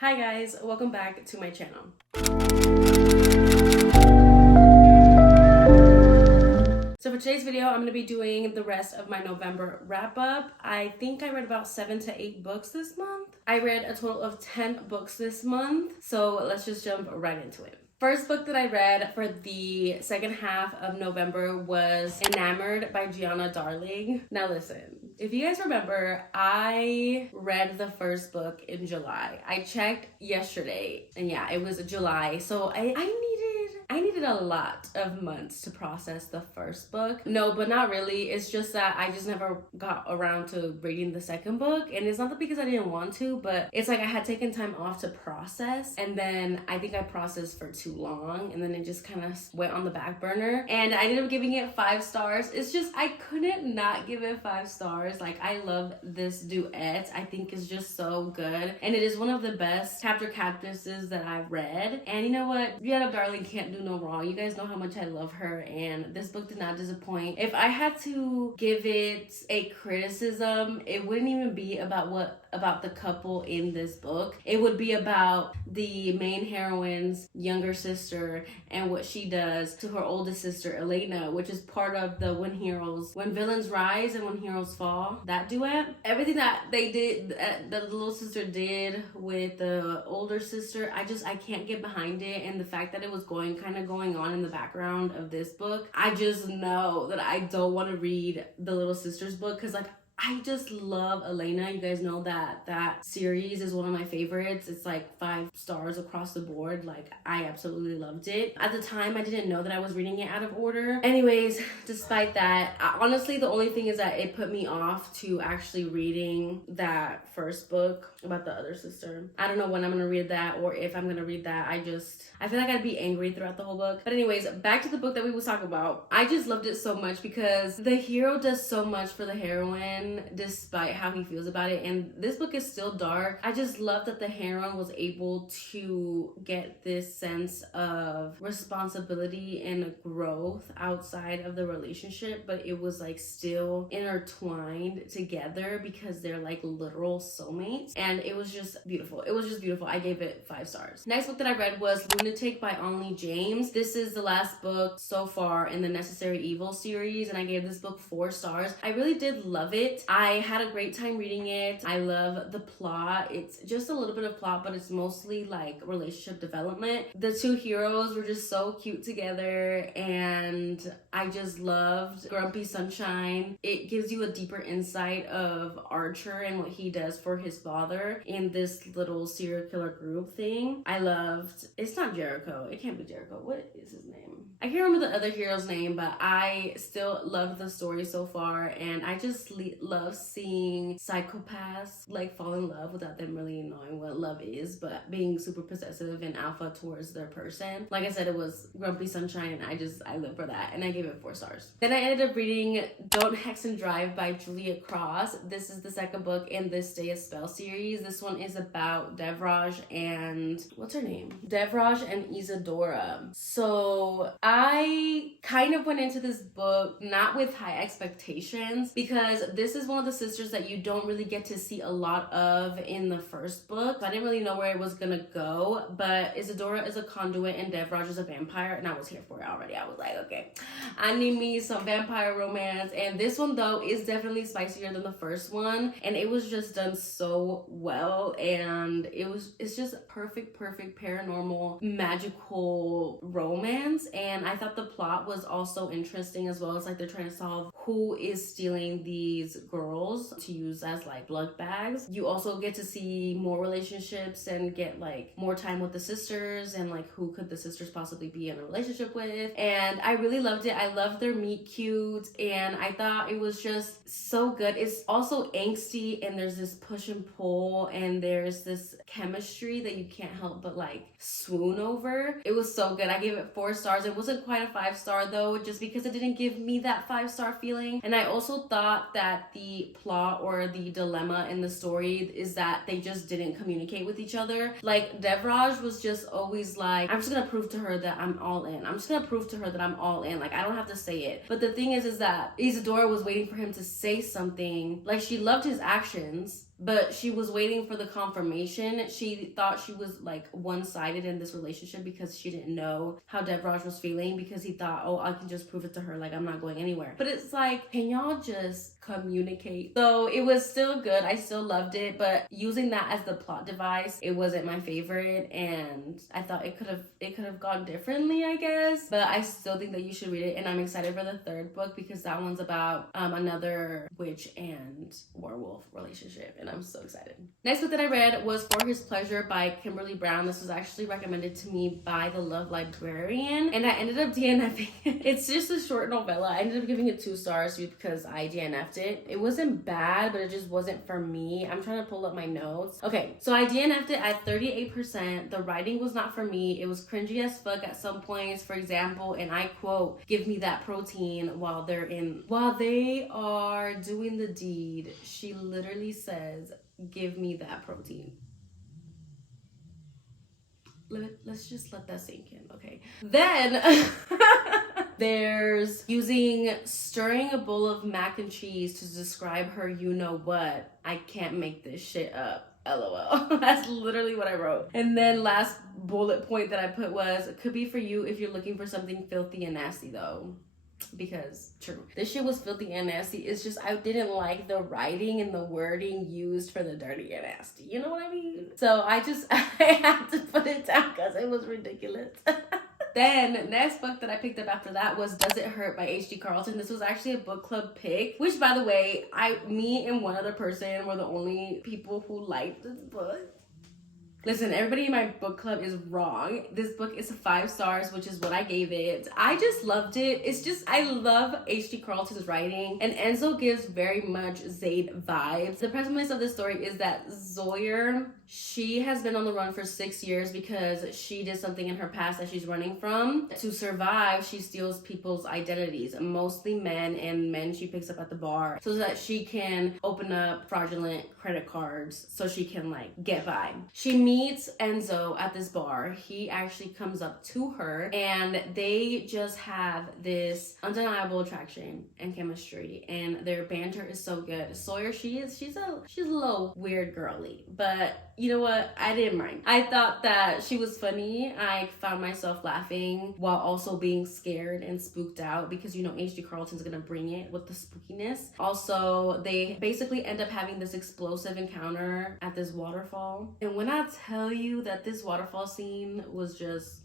Hi guys, welcome back to my channel. So for today's video, I'm going to be doing the rest of my November wrap up. I think I read about 7 to 8 books this month. I read a total of 10 books this month, so let's just jump right into it. First book that I read for the second half of November was Enamored by Gianna darling. Now listen, if you guys remember, I read the first book in July. I checked yesterday and yeah, it was July. So I needed a lot of months to process the first book. No, but not really. It's just that I just never got around to reading the second book. And it's not because I didn't want to, but it's like I had taken time off to process. And then I think I processed for too long. And then it just kind of went on the back burner. And I ended up giving it 5 stars. It's just, I couldn't not give it 5 stars. Like, I love this duet. I think it's just so good. And it is one of the best chapter captresses that I've read. And you know what? Gianna darling can't do no wrong. You guys know how much I love her, and this book did not disappoint. If I had to give it a criticism, it wouldn't even be about the couple in this book. It would be about the main heroine's younger sister and what she does to her oldest sister Elena, which is part of the When Villains Rise and When Heroes Fall, that duet. Everything that they did, that the little sister did with the older sister, I can't get behind it. And the fact that it was going on in the background of this book, I just know that I don't want to read the little sister's book, because like, I just love Elena. You guys know that series is one of my favorites. It's like 5 stars across the board. Like, I absolutely loved it. At the time, I didn't know that I was reading it out of order. Anyways, despite that, honestly, the only thing is that it put me off to actually reading that first book about the other sister. I don't know when I'm gonna read that or if I'm gonna read that. I feel like I'd be angry throughout the whole book. But anyways, back to the book that we was talking about. I just loved it so much because the hero does so much for the heroine despite how he feels about it. And this book is still dark. I just love that the heroine was able to get this sense of responsibility and growth outside of the relationship, but it was like still intertwined together because they're like literal soulmates. And it was just beautiful. It was just beautiful. I gave it 5 stars. Next book that I read was Lunatic by Onley James. This is the last book so far in the Necessary Evil series, and I gave this book 4 stars. I really did love it. I had a great time reading it. I love the plot. It's just a little bit of plot, but it's mostly like relationship development. The 2 heroes were just so cute together, and I just loved Grumpy Sunshine. It gives you a deeper insight of Archer and what he does for his father in this little serial killer group thing. I loved, it's not Jericho. It can't be Jericho. What is his name? I can't remember the other hero's name, but I still love the story so far, and I just love seeing psychopaths like fall in love without them really knowing what love is, but being super possessive and alpha towards their person. Like I said, it was Grumpy Sunshine, and I live for that, and I gave it 4 stars. Then I ended up reading Don't Hex and Drive by Juliette. This is the second book in this Stay a Spell series. This one is about Devraj and what's her name? Devraj and Isadora. So I kind of went into this book not with high expectations, because this is one of the sisters that you don't really get to see a lot of in the first book. So I didn't really know where it was gonna go, but Isadora is a conduit and Devraj is a vampire, and I was here for it already. I was like, okay, I need me some vampire romance. And this one though is definitely spicier than the first one, and it was just done so well, and it's just perfect paranormal magical romance. And I thought the plot was also interesting as well. It's like they're trying to solve who is stealing these girls to use as like blood bags. You also get to see more relationships and get like more time with the sisters, and like who could the sisters possibly be in a relationship with. And I really loved it. I loved their meet cute, and I thought it was just so good. It's also angsty, and there's this push and pull, and there's this chemistry that you can't help but like swoon over. It was so good. I gave it 4 stars. It wasn't quite a 5-star though, just because it didn't give me that 5-star feeling. And I also thought that the plot or the dilemma in the story is that they just didn't communicate with each other. Like, Devraj was just always like, I'm just gonna prove to her that I'm all in. I'm just gonna prove to her that I'm all in. Like, I don't have to say it. But the thing is that Isadora was waiting for him to say something. Like, she loved his actions, but she was waiting for the confirmation. She thought she was like one-sided in this relationship because she didn't know how Devraj was feeling, because he thought, oh, I can just prove it to her, like I'm not going anywhere. But it's like, can y'all just communicate? So it was still good. I still loved it, but using that as the plot device, it wasn't my favorite, and I thought it could have gone differently, I guess. But I still think that you should read it, and I'm excited for the third book because that one's about another witch and werewolf relationship, and I'm so excited. Next book that I read was For His Pleasure by Kimberly Brown. This was actually recommended to me by the Love Librarian, and I ended up DNFing it. It's just a short novella. I ended up giving it 2 stars because I DNF'd it. It wasn't bad, but it just wasn't for me. I'm trying to pull up my notes. Okay, so I DNF'd it at 38%. The writing was not for me. It was cringy as fuck at some points. For example, and I quote, "Give me that protein," while they are doing the deed. She literally says, "Give me that protein." Let's just let that sink in, okay? Then there's using stirring a bowl of mac and cheese to describe her you-know-what. I can't make this shit up. LOL. That's literally what I wrote. And then last bullet point that I put was, could be for you if you're looking for something filthy and nasty though. Because true, this shit was filthy and nasty. It's just I didn't like the writing and the wording used for the dirty and nasty, you know what I mean? So I had to put it down because it was ridiculous. Then next book that I picked up after that was Does It Hurt by H.D. Carlton. This was actually a book club pick, which by the way, me and one other person were the only people who liked this book. Listen, everybody in my book club is wrong. This book is 5 stars, which is what I gave it. I just loved it. It's just, I love H.D. Carlton's writing, and Enzo gives very much Zaid vibes. The premise of this story is that Zoya, she has been on the run for 6 years because she did something in her past that she's running from. To survive, she steals people's identities, mostly men, and men she picks up at the bar, so that she can open up fraudulent credit cards so she can like get by. She meets Enzo at this bar. He actually comes up to her and they just have this undeniable attraction and chemistry, and their banter is so good. Sawyer, she's a little weird girly, but you know what? I didn't mind. I thought that she was funny. I found myself laughing while also being scared and spooked out because, you know, H.D. Carlton's gonna bring it with the spookiness. Also, they basically end up having this explosive encounter at this waterfall. And when I tell you that this waterfall scene was just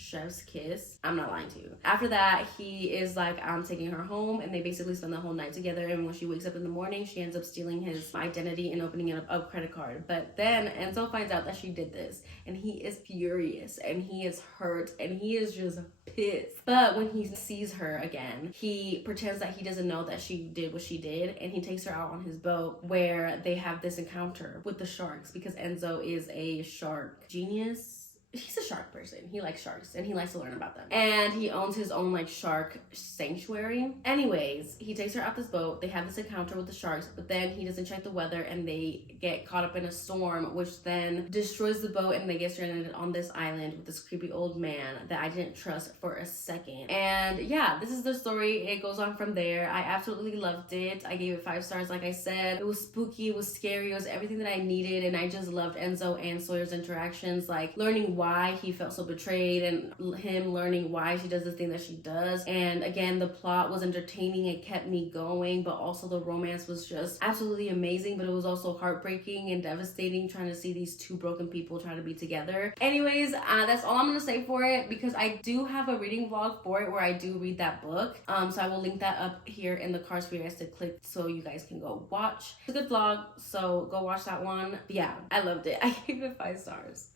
chef's kiss, I'm not lying to you. After that, he is like, I'm taking her home, and they basically spend the whole night together. And when she wakes up in the morning, she ends up stealing his identity and opening a credit card. But then Enzo finds out that she did this, and he is furious and he is hurt and he is just pissed. But when he sees her again, he pretends that he doesn't know that she did what she did, and he takes her out on his boat where they have this encounter with the sharks, because Enzo is a shark genius. He's a shark person. He likes sharks and he likes to learn about them. And he owns his own like shark sanctuary. Anyways, he takes her out this boat. They have this encounter with the sharks, but then he doesn't check the weather and they get caught up in a storm, which then destroys the boat, and they get stranded on this island with this creepy old man that I didn't trust for a second. And yeah, this is the story. It goes on from there. I absolutely loved it. I gave it 5 stars. Like I said, it was spooky, it was scary, it was everything that I needed, and I just loved Enzo and Sawyer's interactions, like learning why he felt so betrayed and him learning why she does the thing that she does. And again, the plot was entertaining. It kept me going, but also the romance was just absolutely amazing, but it was also heartbreaking and devastating trying to see these 2 broken people try to be together. Anyways, that's all I'm gonna say for it, because I do have a reading vlog for it where I do read that book. So I will link that up here in the cards for you guys to click so you guys can go watch. It's a good vlog, so go watch that one. But yeah, I loved it. I gave it 5 stars.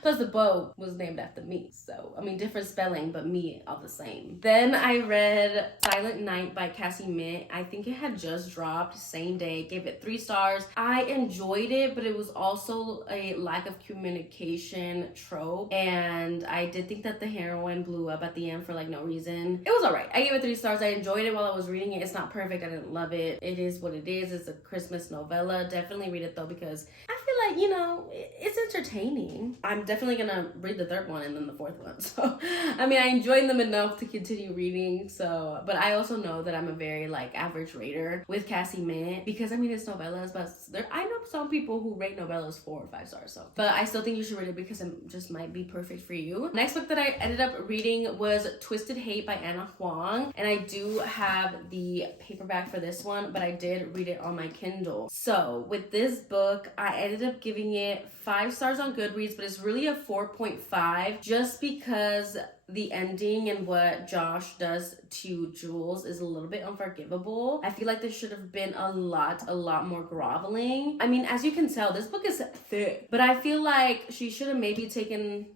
Plus the boat was named after me, so I mean, different spelling, but me all the same. Then I read Silent Night by Cassie Mint. I think it had just dropped same day. Gave it 3 stars. I enjoyed it, but it was also a lack of communication trope, and I did think that the heroine blew up at the end for like no reason. It was all right. I gave it 3 stars. I enjoyed it while I was reading it. It's not perfect. I didn't love it. It is what it is. It's a Christmas novella. Definitely read it though, because I feel like, you know, it's entertaining. I'm definitely gonna read the third one and then the fourth one. So, I mean, I enjoyed them enough to continue reading. So, but I also know that I'm a very like average rater with Cassie Mint because I mean it's novellas, but I know some people who rate novellas 4 or 5 stars. So, but I still think you should read it because it just might be perfect for you. Next book that I ended up reading was Twisted Hate by Huang, and I do have the paperback for this one, but I did read it on my Kindle. So with this book, I ended up giving it 5 stars on Goodreads, but it's really a 4.5 just because the ending and what Josh does to Jules is a little bit unforgivable. I feel like there should have been a lot more groveling. I mean, as you can tell, this book is thick, but I feel like she should have maybe taken...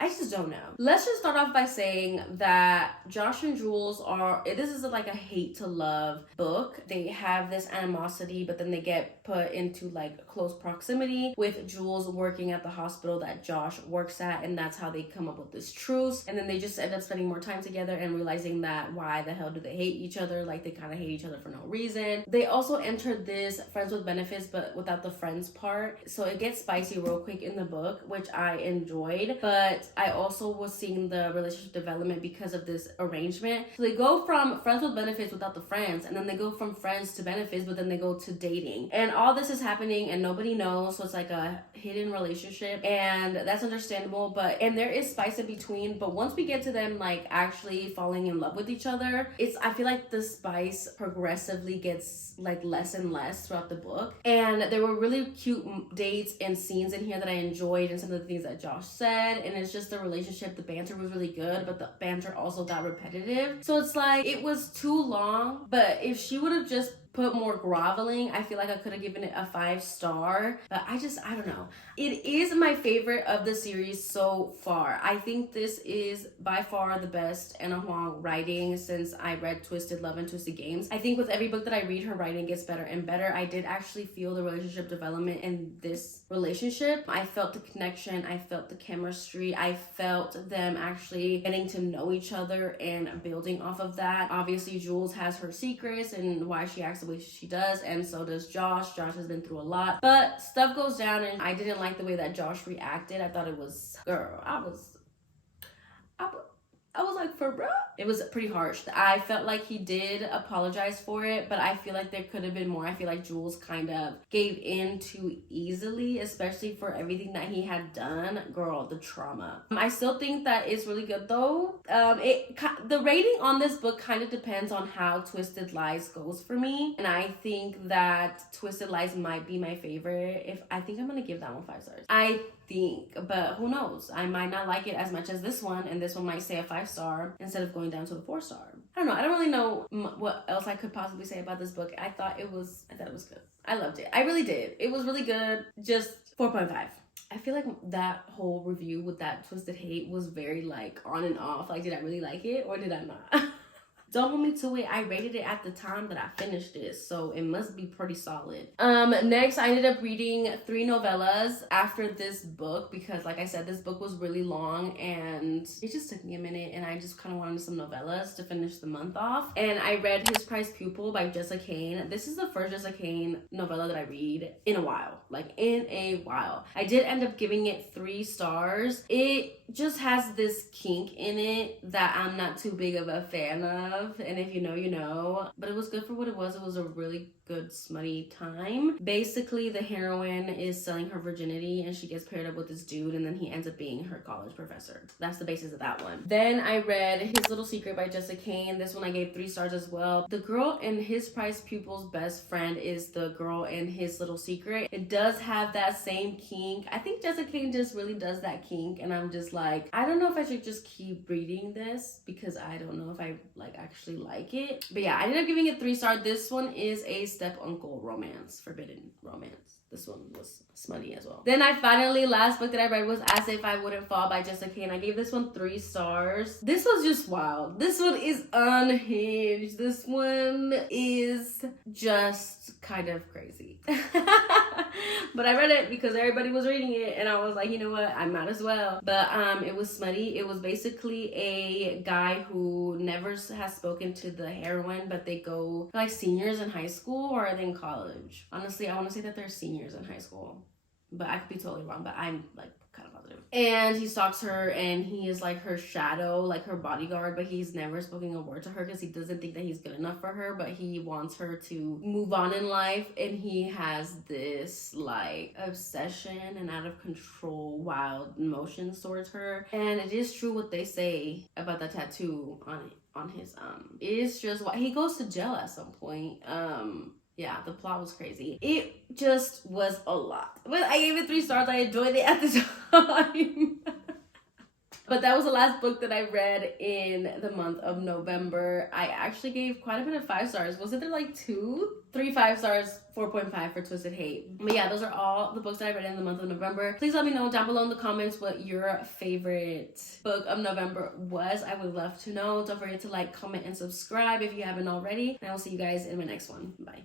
I just don't know. Let's just start off by saying that Josh and Jules this is like a hate to love book. They have this animosity, but then they get put into like close proximity with Jules working at the hospital that Josh works at, and that's how they come up with this truce. And then they just end up spending more time together and realizing that why the hell do they hate each other? Like they kind of hate each other for no reason. They also entered this friends with benefits, but without the friends part. So it gets spicy real quick in the book, which I enjoyed, but I also was seeing the relationship development because of this arrangement. So they go from friends with benefits without the friends, and then they go from friends to benefits, but then they go to dating. And all this is happening and nobody knows, so it's like a hidden relationship, and that's understandable, and there is spice in between. But once we get to them like actually falling in love with each other, I feel like the spice progressively gets like less and less throughout the book. And there were really cute dates and scenes in here that I enjoyed, and some of the things that Josh said, and it's just the relationship, the banter was really good, but the banter also got repetitive. So it's like it was too long, but if she would have just put more groveling, I feel like I could have given it a 5 star. But I don't know. It is my favorite of the series so far. I think this is by far the best Anna Huang writing since I read Twisted Love and Twisted Games. I think with every book that I read, her writing gets better and better. I did actually feel the relationship development in this relationship. I felt the connection, I felt the chemistry, I felt them actually getting to know each other and building off of that. Obviously, Jules has her secrets and why she acts the way she does, and so does Josh. Josh has been through a lot, but stuff goes down, and I didn't like the way that Josh reacted. I thought it was, girl, I was like, for bro. It was pretty harsh. I felt like he did apologize for it, but I feel like there could have been more. I feel like Jules kind of gave in too easily, especially for everything that he had done. Girl, the trauma. I still think that it's really good though. The rating on this book kind of depends on how Twisted Lies goes for me, and I think that Twisted Lies might be my favorite. I think I'm gonna give that one 5 stars. I think, but who knows? I might not like it as much as this one, and this one might stay a 5 star instead of going down to a 4 star. I don't know. I don't really know what else I could possibly say about this book. I thought it was good. I loved it. I really did. It was really good. Just 4.5. I feel like that whole review with that Twisted Hate was very like on and off. Like, did I really like it or did I not? Don't hold me to it. I rated it at the time that I finished it, so it must be pretty solid. Next, I ended up reading 3 novellas after this book because, like I said, this book was really long and it just took me a minute, and I just kind of wanted some novellas to finish the month off. And I read His Prized Pupil by Jessa Kane. This is the first Jessa Kane novella that I read in a while. I did end up giving it 3 stars. It just has this kink in it that I'm not too big of a fan of. And if you know, you know. But it was good for what it was. It was a really good smutty time. Basically, the heroine is selling her virginity and she gets paired up with this dude, and then he ends up being her college professor. That's the basis of that one. Then I read His Little Secret by Jessa Kane. This one I gave 3 stars as well. The girl in His Prized Pupil's best friend is the girl in His Little Secret. It does have that same kink. I think Jessa Kane just really does that kink, and I'm just like, I don't know if I should just keep reading this because I don't know if I actually like it. But yeah, I ended up giving it 3 stars. This one is a step uncle romance, forbidden romance. This one was smutty as well. Then last book that I read was As If I Wouldn't Fall by Jessa Kane. I gave this one 3 stars. This was just wild. This one is unhinged. This one is just kind of crazy. But I read it because everybody was reading it, and I was like, you know what, I might as well. But it was smutty. It was basically a guy who never has spoken to the heroine, but they go like seniors in high school, or are they in college? Honestly, I want to say that they're seniors. seniors in high school. But I could be totally wrong, but I'm like kind of positive. And he stalks her, and he is like her shadow, like her bodyguard, but he's never spoken a word to her because he doesn't think that he's good enough for her, but he wants her to move on in life. And he has this like obsession and out of control wild emotions towards her. And it is true what they say about that tattoo on his it's just why he goes to jail at some point. Yeah, the plot was crazy. It just was a lot. But I gave it 3 stars. I enjoyed it at the time. But that was the last book that I read in the month of November. I actually gave quite a bit of 5 stars. Wasn't there like 2? 3 5 stars, 4.5 for Twisted Hate. But yeah, those are all the books that I read in the month of November. Please let me know down below in the comments what your favorite book of November was. I would love to know. Don't forget to like, comment, and subscribe if you haven't already. And I will see you guys in my next one. Bye.